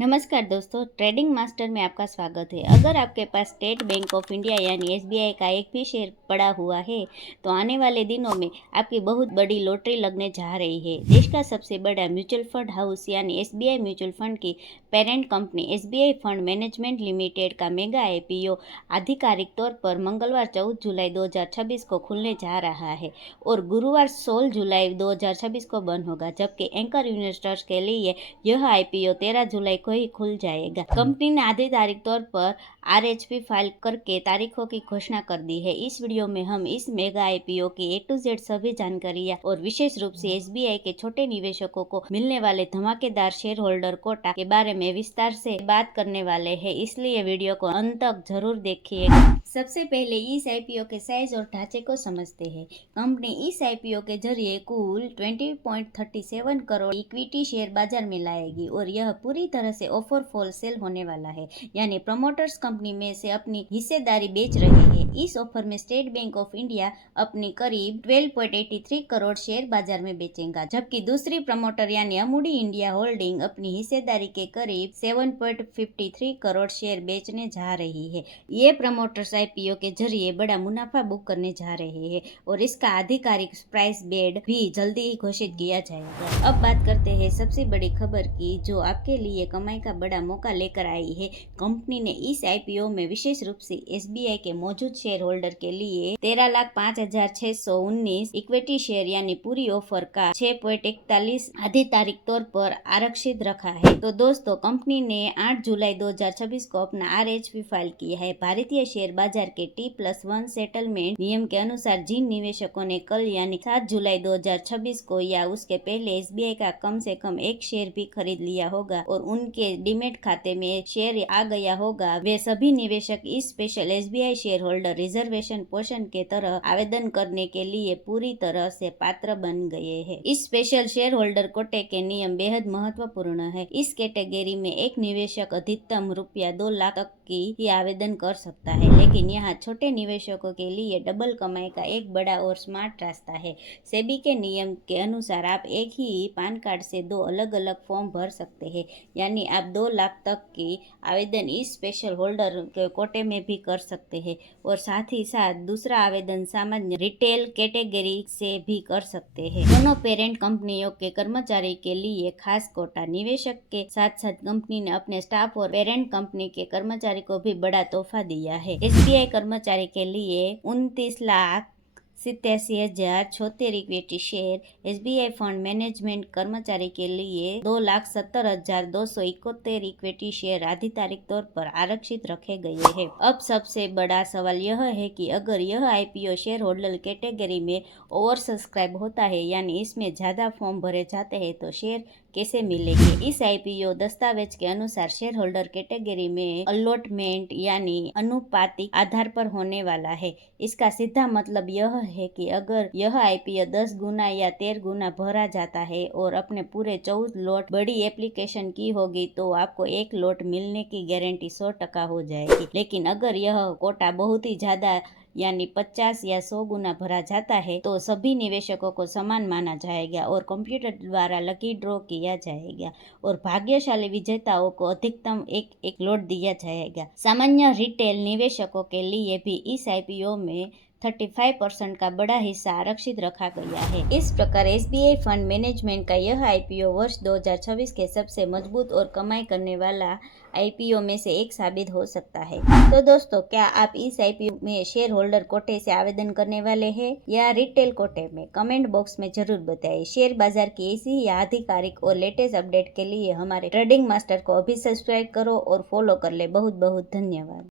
नमस्कार दोस्तों, trading master में आपका स्वागत है। अगर आपके पास स्टेट बैंक ऑफ इंडिया यानी एसबीआई का एक भी शेयर पड़ा हुआ है तो आने वाले दिनों में आपकी बहुत बड़ी लॉटरी लगने जा रही है। देश का सबसे बड़ा म्यूचुअल फंड हाउस यानी एसबीआई म्यूचुअल फंड की parent company SBI fund management limited का मेगा आईपीओ आधिकारिक तौर पर मंगलवार 14 जुलाई 2026 को खुलने जा रहा है और गुरुवार 16 जुलाई 2026 को बंद होगा, जबकि एंकर इन्वेस्टर्स के लिए यह आईपीओ 13 जुलाई को ही खुल जाएगा। कंपनी ने आधिकारिक तौर पर आरएचपी फाइल करके तारीखों की घोषणा कर दी है। इस वीडियो में हम इस मेगा आईपीओ की ए टू जेड सभी जानकारियां और विशेष रूप से एसबीआई के छोटे निवेशकों को मिलने वाले धमाकेदार शेयर होल्डर कोटा के बारे में विस्तार से बात करने वाले हैं, इसलिए वीडियो को अंत तक जरूर देखिएगा। सबसे पहले इस आईपीओ के साइज और ढांचे को समझते हैं। कंपनी इस आईपीओ के जरिए कुल 20.37 करोड़ इक्विटी शेयर बाजार में लाएगी और यह पूरी तरह से ऑफर फॉर सेल होने वाला है, यानी प्रमोटर्स कंपनी में से अपनी हिस्सेदारी बेच रहे हैं। इस ऑफर में स्टेट बैंक ऑफ इंडिया अपनी करीब 12.83 करोड़ शेयर बाजार में बेचेगा, जबकि दूसरी प्रमोटर यानी अमूडी इंडिया होल्डिंग अपनी हिस्सेदारी के करीब 7.53 करोड़ शेयर बेचने जा रही है। ये प्रमोटर्स आईपीओ के जरिए बड़ा मुनाफा बुक करने जा रहे हैं और इसका आधिकारिक प्राइस बेड भी जल्दी ही घोषित किया जाएगा। अब बात करते हैं सबसे बड़ी खबर की, जो आपके लिए कमाई का बड़ा मौका लेकर आई है। कंपनी ने इस आईपीओ में विशेष रूप से एसबीआई के मौजूद शेयर होल्डर के लिए 13,05,619 इक्विटी शेयर यानी पूरी ऑफर का 6.41 आधिकारिक तौर पर आरक्षित रखा है। तो दोस्तों, कंपनी ने 8 जुलाई 2026 को अपना आरएचपी फाइल किया है। भारतीय शेयर बाजार के T+1 सेटलमेंट नियम के अनुसार जिन निवेशकों ने कल यानी 7 जुलाई 2026 को या उसके पहले एसबीआई का कम से कम एक शेयर भी खरीद लिया होगा और उनके डीमेट खाते में शेयर आ गया होगा, वे सभी निवेशक इस special SBI share holder reservation portion के तरह आवेदन करने के लिए पूरी तरह से पात्र बन गए हैं। इस स्पेशल शेयर होल्डर कोटे के नियम बेहद महत्वपूर्ण है। इस कैटेगरी में एक निवेशक अधिकतम ₹2 लाख तक की ही आवेदन कर सकता है, लेकिन यहाँ छोटे निवेशकों के लिए डबल कमाई का एक बड़ा और स्मार्ट रास्ता है। सेबी के नियम के अनुसार आप एक ही पैन कार्ड से 2 अलग अलग फॉर्म भर सकते हैं, यानी आप 2 लाख तक की आवेदन इस स्पेशल होल्डर के कोटे में भी कर सकते हैं और साथ ही साथ दूसरा आवेदन सामान्य रिटेल कैटेगरी से भी कर सकते हैं। दोनों पेरेंट कंपनियों के कर्मचारी के लिए खास कोटा। निवेशक के साथ साथ कंपनी ने अपने स्टाफ और पेरेंट कंपनी के कर्मचारी को भी बड़ा तोहफा दिया है। एसबीआई कर्मचारी के लिए 29,87,076 equity share, SBI fund management कर्मचारी के लिए 2,70,271 इक्विटी शेयर आधिकारिक तौर पर आरक्षित रखे गए हैं। अब सबसे बड़ा सवाल यह है कि अगर यह आईपीओ शेयर होल्डर कैटेगरी में ओवर सब्सक्राइब होता है, यानी इसमें ज्यादा फॉर्म भरे जाते हैं, तो शेयर कैसे मिलेंगे। इस आईपीओ दस्तावेज के अनुसार शेयर होल्डर कैटेगरी में अलॉटमेंट यानी अनुपातिक आधार पर होने वाला है। इसका सीधा मतलब यह है कि अगर यह आईपीओ 10 गुना या 13 गुना भरा जाता है और अपने पूरे 14 लॉट बड़ी एप्लीकेशन की होगी तो आपको एक लॉट मिलने की गारंटी 100% हो जाएगी। लेकिन अगर यह कोटा बहुत ही ज्यादा यानी 50 या 100 गुना भरा जाता है तो सभी निवेशकों को समान माना जाएगा और कंप्यूटर द्वारा लकी ड्रॉ किया जाएगा और भाग्यशाली विजेताओं को अधिकतम एक लॉट दिया जाएगा। सामान्य रिटेल निवेशकों के लिए भी इस आईपीओ में 35% का बड़ा हिस्सा आरक्षित रखा गया है। इस प्रकार एसबीआई फंड मैनेजमेंट का यह आईपीओ वर्ष 2026 के सबसे मजबूत और कमाई करने वाला आईपीओ में से एक साबित हो सकता है। तो दोस्तों, क्या आप इस आईपीओ में शेयर होल्डर कोटे से आवेदन करने वाले हैं या रिटेल कोटे में? कमेंट बॉक्स में जरूर बताइए। शेयर बाजार की ऐसी ही आधिकारिक और लेटेस्ट अपडेट के लिए हमारे ट्रेडिंग मास्टर को अभी सब्सक्राइब करो और फॉलो कर ले। बहुत बहुत धन्यवाद।